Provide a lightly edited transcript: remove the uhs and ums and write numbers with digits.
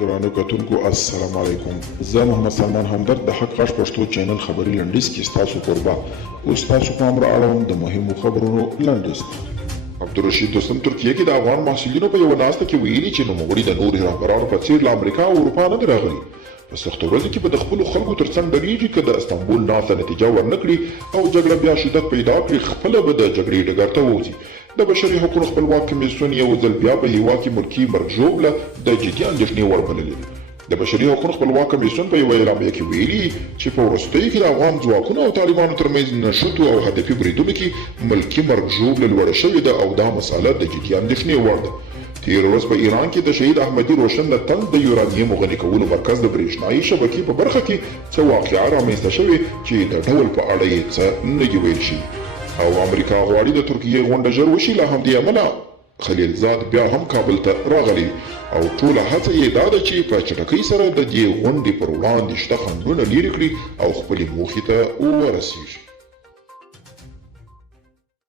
ګرانو کتونکو السلام علیکم. زه محمد سلمان همدرد د حق غږ پښتو چینل خبري لنډیز کې ستاسو قربا اوس تاسو پام را اړوم د مهمو خبرونو لنډیز. عبدالرشید دوستم ترکیه کې د افغان محصلینو په یوه ناسته کې ویلي چې نوموړي د نورو رهبرانو په څیر له امریکا او اروپا نه دي راغلي. په سختو ورځو کې به د خپلو خلکو ترڅنګ درېږي که د استانبول ناسته نتیجه ورنه کړي او جګړه بیا شدت پیدا کړي، خپله به د جګړې ډګر ته ووځي. د بشري حقوقو خپلواک کمیسیون یو ځل بیا په هېواد کې ملکي مرګ ژوبله د جدي اندېښنې وړ بللې ده. د بشري حقوقو خپلواک کمیسیون په یوه اعلامیه کې ویلي چې په وروستیو کې د افغان ځواکونو او طالبانو ترمنځ نښتو او هدفي بریدونو کې ملکي مرګ ژوبله لوړه شوې ده او دا مسأله د جدي اندېښنې وړ ده. تېره ورځ په ایران کې د شهید احمدي روشن د تنګ د یورانیم غني کولو مرکز د برېښنایي شبکې په برخه کې څه واقعه رامنځته شوې چې د ډول په اړه یې څه نه دي ویل شوي او امریکا غواړي د ترکیې غونډه ژر وشي. له همدې امله خلیلزاد بیا هم کابل ته راغلی او ټوله هڅه یې دا ده چې په چټکۍ سره د دې غونډې پر وړاندې شته خنډونه لرې کړي او خپلې موخې ته ورسیږي.